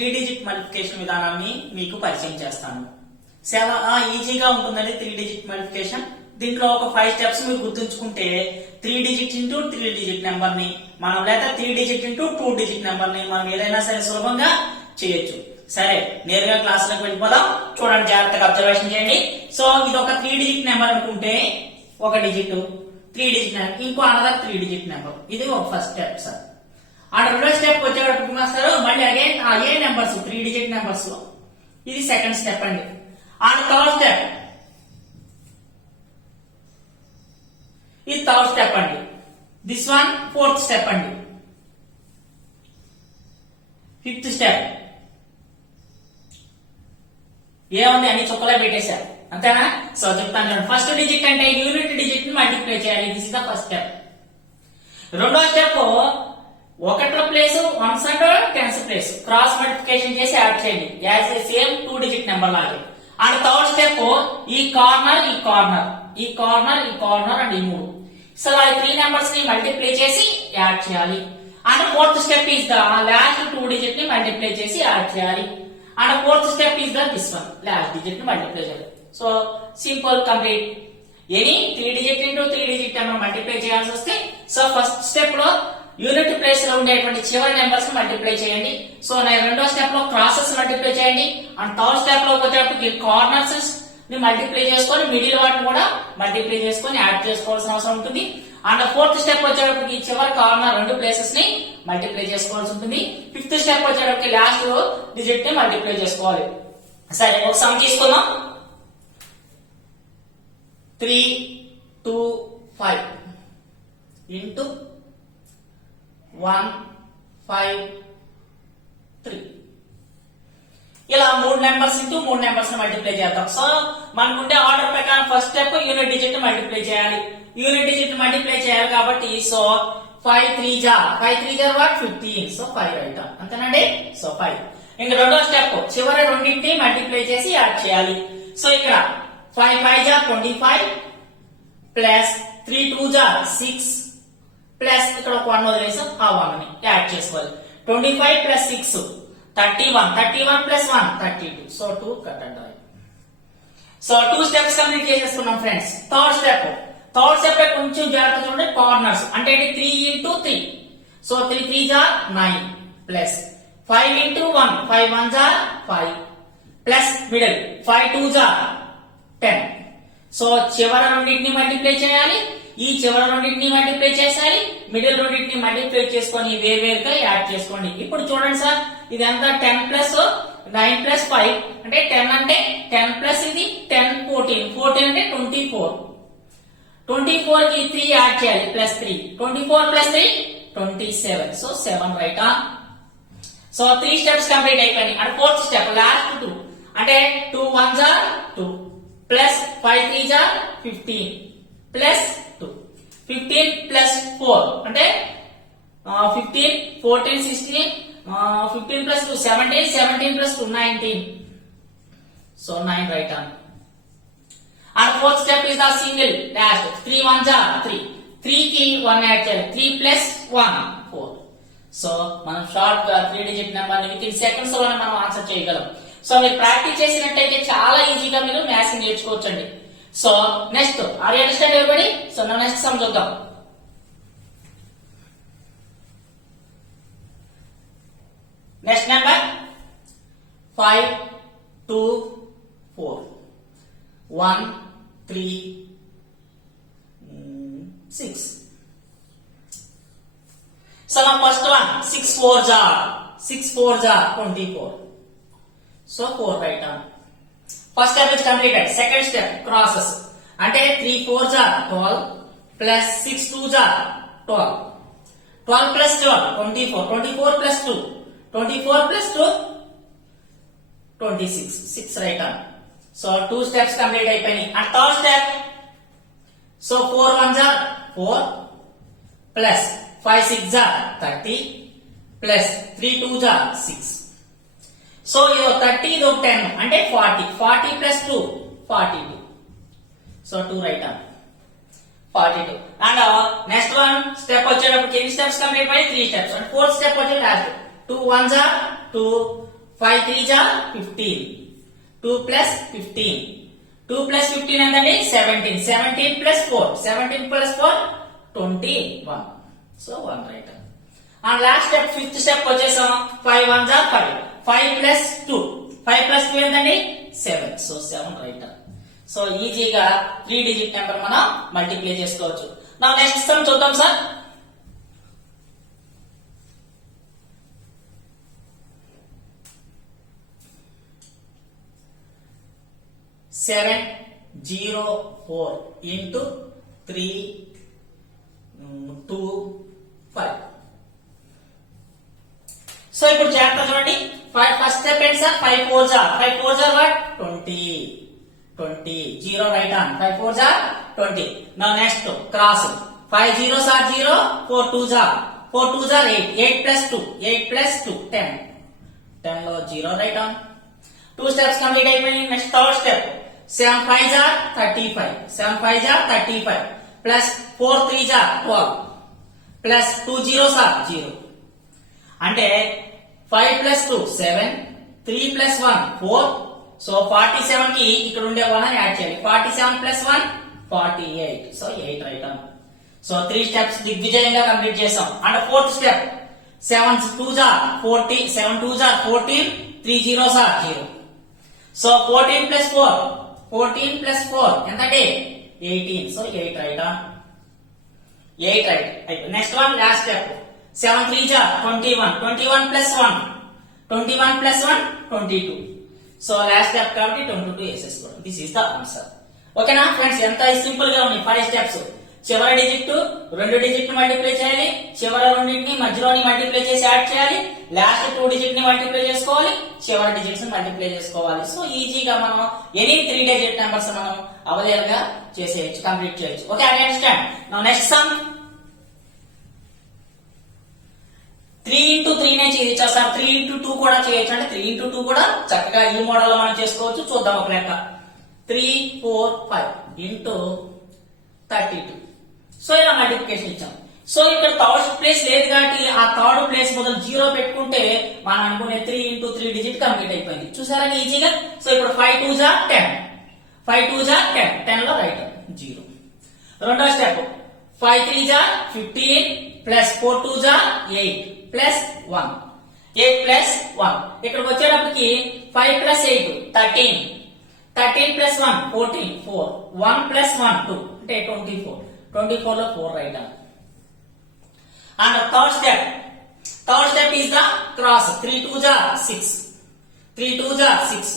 Three digit multiplication విధానాన్ని మీకు పరిచయం చేస్తాను. చాలా ఈజీగా ఉంటుందండి త్రీ డిజిట్ మల్టిప్లికేషన్. దీంట్లో ఒక 5 స్టెప్స్ మీరు గుర్తుంచుకుంటే 3 డిజిట్ ఇంటూ 3 డిజిట్ నెంబర్ ని మనం లేదా 3 డిజిట్ ఇంటూ 2 డిజిట్ నెంబర్ ని మనం ఏదైనా సరే సులభంగా చేయొచ్చు. సరే, నేరుగా క్లాస్ లోకి వెళ్ళిపోదాం. చూడండి, జాగ్రత్తగా అబ్జర్వేషన్ చేయండి. సో ఇది ఒక 3 డిజిట్ నెంబర్ అనుకుంటే ఒక డిజిట్ 3 డిజిట్ నెంబర్, ఇంకో అనదర్ 3 డిజిట్ నెంబర్. ఇది ఒక ఫస్ట్ స్టెప్ సార్. ఆ రెండో స్టెప్ వచ్చేటప్పుడు మాస్టర్ మళ్ళీ again a numbers 3 digit numbers, ఇది సెకండ్ స్టెప్ అండి. అండ్ థర్డ్ స్టెప్, ఇది థర్డ్ స్టెప్ అండి. దిస్ వన్ ఫోర్త్ స్టెప్ అండి. ఫిఫ్త్ స్టెప్ ఏముంది, అన్ని చుక్కలే పెట్టేశారు అంతేనా? సో చెప్తాను. ఫస్ట్ డిజిట్ అంటే యూనిట్ డిజిట్ ని మల్టిప్లై చేయాలి. This is the first step. రెండో స్టెప్ ఒకట్ల place ones and tens place cross multiplication చేసి యాడ్ చేయండి as a same 2 digit number లాగే. అండ్ థర్డ్ స్టెప్ ఈ కార్నర్ ఈ కార్నర్ ఈ కార్నర్ ఈ కార్నర్ అండ్ ఈ మూడు, సో ఆ 3 నెంబర్స్ ని మల్టిప్లై చేసి యాడ్ చేయాలి. And fourth step is the last 2 digit ని మల్టిప్లై చేసి యాడ్ చేయాలి. And fourth step is the this one last digit ని మల్టిప్లై చేయాలి. So simple, complete. Any 3 digit into 3 digit number multiply చేయాల్సి వస్తే సో ఫస్ట్ స్టెప్ లో unit place లో ఉండేటువంటి చివరి నెంబర్స్ మల్టిప్లై చేయండి. సో రెండో స్టెప్ లో క్రాసెస్ మల్టిప్లై చేయండి. అండ్ థర్డ్ స్టెప్ లో వచ్చేటప్పటికి కార్నర్స్ ని మల్టిప్లై చేసుకొని మిడిల్ వాటిని కూడా మల్టిప్లై చేసుకొని యాడ్ చేసుకోవాల్సిన అవసరం ఉంటుంది. అండ్ ఫోర్త్ స్టెప్ వచ్చేటప్పటికి చివరి కార్నర్ రెండు ప్లేసెస్ ని మల్టిప్లై చేసుకోవాల్సి ఉంటుంది. ఫిఫ్త్ స్టెప్ వచ్చేటప్పటికి లాస్ట్ డిజిట్ ని మల్టిప్లై చేసుకోవాలి. సరే, ఒక సమ్ తీసుకుందాం. 3, 2, 5 ఇంటూ 1, 5, 3 ఇలా 3 నెంబర్స్ ఇంటూ 3 నెంబర్స్ ని మల్టిప్లై చేద్దాం. సో మనకుండే ఆర్డర్ ప్రకారం ఫస్ట్ స్టెప్ యూనిట్ డిజిట్ ని మల్టిప్లై చేయాలి. యూనిట్ డిజిట్ మల్టిప్లై చేయాలి కాబట్టి సో 5 3 జా వాట్ 15. సో 5 రైట్ అంతేనండి. సో 5. ఇంకా రెండో స్టెప్ చివరి రెండింటిని మల్టిప్లై చేసి యాడ్ చేయాలి. సో ఇక్కడ 5 5 జా 25 ప్లస్ 3 2 జా 6 ప్లస్ ఇక్కడ ఒక 1 వదిలేసాం, ఆ 1 ని యాడ్ చేసుకోవాలి. 25 plus 6 31 plus 1 32. So 2 cut and right. So 2 steps complete చేసేస్తున్నాం ఫ్రెండ్స్. థర్డ్ స్టెప్ కొంచెం జాగ్రత్త చూడండి. కార్నర్స్ అంటే 3 ఇంటూ 3. సో 3 3 జా 9 ప్లస్ 5 ఇంటూ 1 5 1 జా 5 ప్లస్ మిడిల్ 5 2 జా 10. సో చివరి రెండింటిని మల్టిప్లై చేయాలి. ఈ చివరి రెండింటిని మల్టిప్లై చేసేయాలి. మిడిల్ రెండింటిని మల్టిప్లై చేసుకొని వేరువేరుగా యాడ్ చేసుకోండి. ఇప్పుడు చూడండి సార్, ఇది ఎంత 10 ప్లస్ 9 ప్లస్ 5 అంటే 10 అంటే 10 ప్లస్ ఇది 10 14 అంటే 24 కి 3 యాడ్ చేయాలి plus 3 24 plus 3 27. So 7 right. So 3 steps complete అయిపోయినాయి. అండ్ ఫోర్త్ స్టెప్ లాస్ట్ 2 అంటే 2 1 జా 2 ప్లస్ 5 3 జా 15 ప్లస్ 2 15 ప్లస్ 4 అంటే 15 14 16 15 plus 2 17 17 plus 2 19. So 9 right. And fourth step is the single last 3 1 జా 3 3 కి 1 యాడ్ చేయాలి 3 ప్లస్ 1 4. సో మనం షార్ట్ గా 3 డిజిట్ నెంబర్ ని విత్ ఇన్ సెకండ్స్ లోనే మనం ఆన్సర్ చేయగలం. సో మీరు ప్రాక్టీస్ చేసినట్టయితే చాలా ఈజీగా మీరు మ్యాథ్స్ నేర్చుకోవచ్చండి. So next, are you understand everybody? So నా నెక్స్ట్ సమ్ చూద్దాం. Next number 5 2 4 1 3 6. సో నా ఫస్ట్ వన్ 6 4 జా 24. So 4 right. First step is completed. Second step crosses అంటే 3 4 జా 12 ప్లస్ 6 2 జా 12 12 plus 12 24 24 plus 2 24 plus 2 26 6 right. So 2 steps complete అయిపోయినాయి. And third step so 4 1 జా 4 plus 5 6 జా 30 ప్లస్ 3 2 జా 6. సో ఇది 30 ఇది 10 అంటే 40 plus 2 42. So 2 right. 42. And next one step వచ్చేటప్పుడు ఎన్ని స్టెప్స్ కంప్లీట్ అయ్యి 3 స్టెప్స్. అండ్ ఫోర్త్ స్టెప్ వచ్చే లాస్ట్ 2 1 జా 2 5 3 జా 15, 2 plus 15, 2 plus 15 ఎంతండి 17, 17 plus 4, 17 plus 4 21. So 1 right. And last step fifth step వచ్చేసాం. 5 1 జా 5, 5 plus 2, 5 plus 2 ఎంతండి 7, సో 7 రైట్. సో ఈజీగా 3 డిజిట్ నెంబర్ మనం మల్టిప్లై చేసుకోవచ్చు. నా నెక్స్ట్ సమ్ చూద్దాం సార్. Seven 0 4 into 3 2 5. సో ఇప్పుడు జాగ్రత్త చూడండి. ఫస్ట్ స్టెప్ ఏంటి సార్? 5 4 జా 5 4 జా వాట్ 20, 0 రైట్ ఆన్. 5 4 జా 20. Now next cross. 5 0s are 0, 4 2s are 8, 8 plus 2, 8 plus 2 10, 10 లో 0 రైట్ ఆన్. 2 స్టెప్స్ కంప్లీట్ అయిపోయింది. Next third step. 7 5s are 35, 7 5s are 35 plus 4 3s are 12 plus 2 0s are 0. అంటే 5 plus 2 7, 3 plus 1 4. So 47 కి ఇక్కడ ఉండే 1 అని add చేయాలి. 47 plus 1 48, so 8 right on. So 3 steps దిగ్విజయంగా complete చేసాం. And fourth step. 7 2s are 40, 7 2s are 14, 3 0s are 0. So 14 plus 4, 14 plus 4 ఎంతండి 18, so 8 right on. 8 right. Next one last step. 7 3s are 21, 21 plus 1, 21 plus 1 22. So last step కాబట్టి 22 వేసేసుకోవడం. This is the answer. ఓకేనా friends? ఎంత simple గా ఉన్నాయి 5 steps. చివరి digit 2 digit multiply చేయాలి, చివరి రెండింటిని మధ్యలోని మల్టిప్లై చేసి యాడ్ చేయాలి, లాస్ట్ 2 డిజిట్ ని మల్టిప్లై చేసుకోవాలి, చివరి డిజిట్స్ మల్టిప్లై చేసుకోవాలి. సో ఈజీగా మనం ఎనీ 3 డిజిట్ నెంబర్స్ మనం అవైలబుల్ గా చేసేయచ్చు, కంప్లీట్ చేయొచ్చు. Okay, I understand. Now next some. 3 into 3 నే చేయొచ్చు సార్. 3 into 2 కూడా చేయొచ్చు. అంటే 3 into 2 కూడా చక్కగా ఈ మోడల్ లో మనం చేసుకోవచ్చు. చూద్దాం ఒక లెక్క. 3 4 5 into 32. సో ఇలా మల్టిప్లికేషన్ ఇచ్చాం. సో ఇక్కడ థర్డ్ ప్లేస్ లేదు కాబట్టి ఆ థర్డ్ ప్లేస్ బదులు 0 పెట్టుకుంటే మనం అనుకునే 3 into 3 డిజిట్ కంప్లీట్ అయిపోయింది. చూసారా ఈజీగా? సో ఇప్పుడు 5 2s are 10, 5 2s are 10, 10 లో రైట్ 0. రెండో step. 5 3s are 15 plus 4 2s are 8 plus 1, 8 plus 1. ఇక్కడికి వచ్చేటప్పటికి 5 plus 8 13, 13 plus 1 14, 4, 1 plus 1 2 అంటే 24, 24 లో 4 right on. And third step is the cross. 3 2s are 6, 3 2s are 6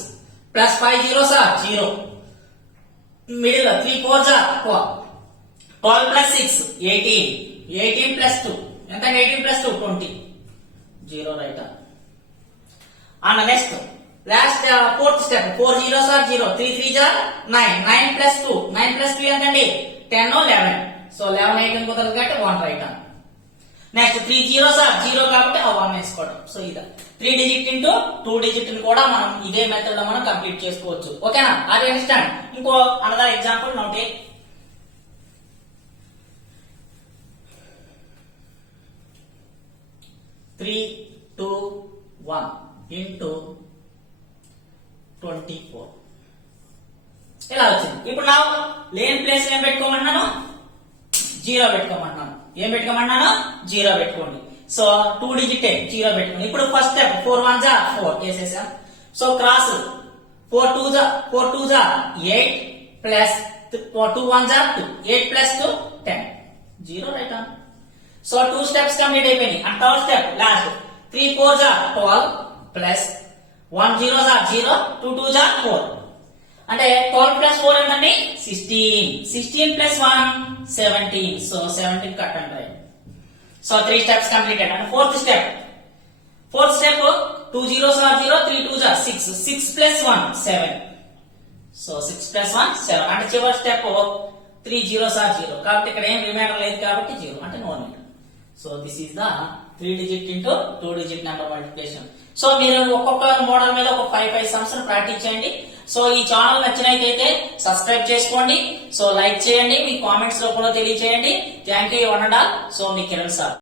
plus 5 0s are 0. Middle 3 4s are 12, 12 plus 6 18, 18 plus 2 ఎంత? 18 plus 2 20, 0 right on. And next last fourth step. 4 0s are 0, 3 3s are 9, 9 plus 2, 9 plus 3 ఎంతండి 10 11. So 11 అయితే కుదరదు కాబట్టి 1 right on. Next 3 0s are 0 కాబట్టి ఆ 1 వేసుకోవడం. So ఇదా 3 digit into 2 digit కూడా మనం ఇదే మెథడ్ లో మనం కంప్లీట్ చేసుకోవచ్చు. ఓకేనా? అది అండర్స్టాండ్. ఇంకో అనదర్ ఎగ్జాంపుల్ నోట్. 3 2 1 into 24 ఇలా వచ్చింది. ఇప్పుడు నా లేని ప్లేస్ ఏం పెట్టుకోమన్నాను? 0 పెట్టుకోమన్నాను. ఏం పెట్టుకోమన్నాను? 0 పెట్టుకోండి. సో 2 డిజిట్ 0 పెట్టుకోండి. ఇప్పుడు ఫస్ట్ స్టెప్ 4 1s are 4 వేసేసాం. So cross 4 2s are 8 plus 2 1s are 2, 8 plus 2 10, 0 right on. So 2 steps complete అయిపోయినాయి. And third step last. 3 4s are 12 plus 1 0s are 0, 2 2s are 4 అంటే 12 plus 4 ఎంతండి 16, 16 plus 1 17. So 17 cut and right. So 3 steps completed. And fourth step 2 0s are 0, 3 2s are 6, 6 plus 1 7. So 6 plus 1 7. అంటే చివరి step 3 0s are 0 కాబట్టి ఇక్కడ ఏం reminder లేదు కాబట్టి 0 అంటే no need. So this is the 3 digit into 2 digit number multiplication. So మీరు ఒక్కొక్క మోడల్ మీద ఒక 5 సమ్స్ ప్రాక్టీస్ చేయండి. సో ఈ ఛానల్ నచ్చినట్లయితే సబ్స్క్రైబ్ చేసుకోండి. సో లైక్ చేయండి, మీ కామెంట్స్ రూపంలో తెలియజేయండి. Thank you one and all. So మీ కిరణ్ సార్.